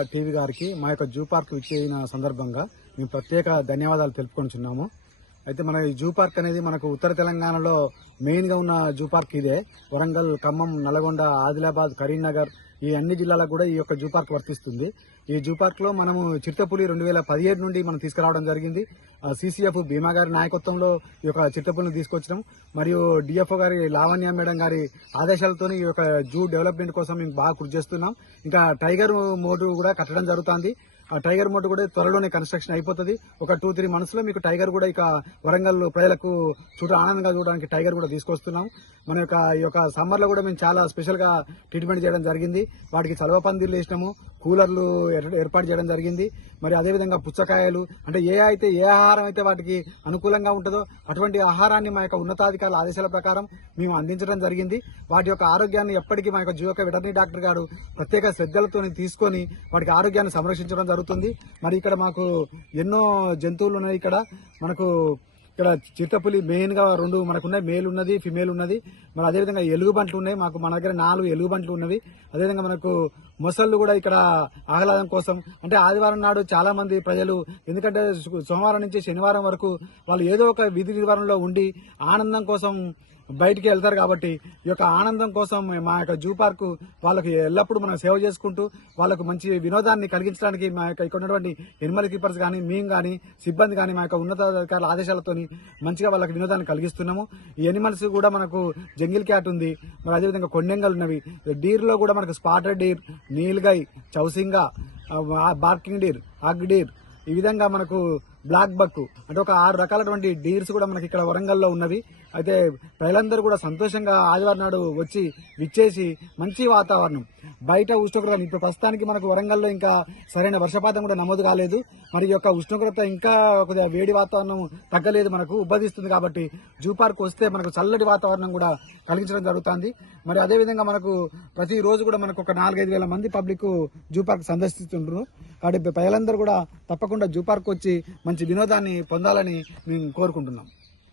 TV గారికి మా యొక్క జూ పార్క్ విచ్చేసిన సందర్భంగా మేము ప్రత్యేక ధన్యవాదాలు తెలుపుకొనిచున్నాము. అయితే మన ఈ జూ పార్క్ అనేది మనకు ఉత్తర తెలంగాణలో మెయిన్గా ఉన్న జూ పార్క్ ఇదే. వరంగల్, ఖమ్మం, నల్గొండ, ఆదిలాబాద్, కరీంనగర్ ఈ అన్ని జిల్లాలకు కూడా ఈ యొక్క జూ పార్క్ వర్తిస్తుంది. ఈ జూ పార్క్ లో మనము చిరుతపులి 2017 నుండి మనం తీసుకురావడం జరిగింది. CCF భీమా గారి నాయకత్వంలో ఈ యొక్క చిరుతపులిని తీసుకొచ్చడం మరియు DFO గారి లావణ్య మేడం గారి ఆదేశాలతో ఈ యొక్క జూ డెవలప్మెంట్ కోసం మేము బాగా కృషి చేస్తున్నాం. ఇంకా టైగర్ మోటు కూడా కట్టడం జరుగుతుంది. ఆ టైగర్ మోటు కూడా త్వరలోనే కన్స్ట్రక్షన్ అయిపోతుంది. ఒక 2-3 months లో మీకు టైగర్ కూడా ఇక వరంగల్ ప్రజలకు ఆనందంగా చూడడానికి టైగర్ కూడా తీసుకొస్తున్నాం. మన యొక్క ఈ యొక్క సమ్మర్ లో కూడా మేము చాలా స్పెషల్ గా ట్రీట్మెంట్ చేయడం జరిగింది. వాటికి చలవ పందిర్లు వేసినాము, కూలర్లు ఏర్పాటు చేయడం జరిగింది. మరి అదేవిధంగా పుచ్చకాయలు, అంటే ఏ ఆహారం అయితే వాటికి అనుకూలంగా ఉంటుందో అటువంటి ఆహారాన్ని మా యొక్క ఉన్నతాధికారుల ఆదేశాల ప్రకారం మేము అందించడం జరిగింది. వాటి యొక్క ఆరోగ్యాన్ని ఎప్పటికీ మా యొక్క జూ యొక్క వెటర్నరీ డాక్టర్ గారు ప్రత్యేక శ్రద్ధలతో తీసుకొని వాటికి ఆరోగ్యాన్ని సంరక్షించడం జరుగుతుంది. మరి ఇక్కడ మాకు ఎన్నో జంతువులు ఉన్నాయి. ఇక్కడ చిరుతపులి మెయిన్ గా 2 మనకున్నాయి, మేల్ ఉన్నది, ఫిమేల్ ఉన్నది. మరి అదేవిధంగా ఎలుగుబంట్లు ఉన్నాయి. మన దగ్గర 4 ఎలుగుబంట్లు ఉన్నవి. అదేవిధంగా మనకు మొసళ్ళు కూడా ఇక్కడ ఆహ్లాదం కోసం, అంటే ఆదివారం నాడు చాలా మంది ప్రజలు, ఎందుకంటే సోమవారం నుంచి శనివారం వరకు వాళ్ళు ఏదో ఒక విధి నిర్వహణలో ఉండి ఆనందం కోసం బయటికి వెళ్తారు. కాబట్టి ఈ యొక్క ఆనందం కోసం మా యొక్క జూ పార్క్ వాళ్ళకి ఎల్లప్పుడూ మనం సేవ చేసుకుంటూ వాళ్ళకు మంచి వినోదాన్ని కలిగించడానికి మా యొక్క ఇక్కడ ఉన్నటువంటి ఎనిమల్ కీపర్స్ కానీ, మేము కానీ, సిబ్బంది కానీ మా యొక్క ఉన్నతాధికారుల ఆదేశాలతో మంచిగా వాళ్ళకి వినోదాన్ని కలిగిస్తున్నాము. ఈ ఎనిమల్స్ కూడా మనకు జంగిల్ క్యాట్ ఉంది, మరి అదేవిధంగా కొండెంగలు ఉన్నవి. డీర్లో కూడా మనకు spotted deer, nilgai, chousingha, barking deer, hog deer, ఈ విధంగా మనకు బ్లాక్ బక్, అంటే ఒక 6 రకాలటువంటి డీర్స్ కూడా మనకి ఇక్కడ వరంగల్లో ఉన్నవి. అయితే ప్రజలందరూ కూడా సంతోషంగా ఆదివారం నాడు వచ్చి విచ్చేసి మంచి వాతావరణం, బయట ఉష్ణోగ్రత ఇప్పుడు ప్రస్తుతానికి మనకు వరంగల్లో ఇంకా సరైన వర్షపాతం కూడా నమోదు కాలేదు. మరి యొక్క ఉష్ణోగ్రత ఇంకా కొద్దిగా వేడి వాతావరణం తగ్గలేదు, మనకు ఉబ్బదిస్తుంది. కాబట్టి జూ పార్క్ వస్తే మనకు చల్లటి వాతావరణం కూడా కలిగించడం జరుగుతుంది. మరి అదేవిధంగా మనకు ప్రతిరోజు కూడా మనకు ఒక 4-5 వేల మంది పబ్లిక్ జూ పార్క్ సందర్శిస్తుంటారు. కాబట్టి ప్రజలందరూ కూడా తప్పకుండా జూ పార్క్ వచ్చి మంచి వినోదాన్ని పొందాలని మేము కోరుకుంటున్నాం.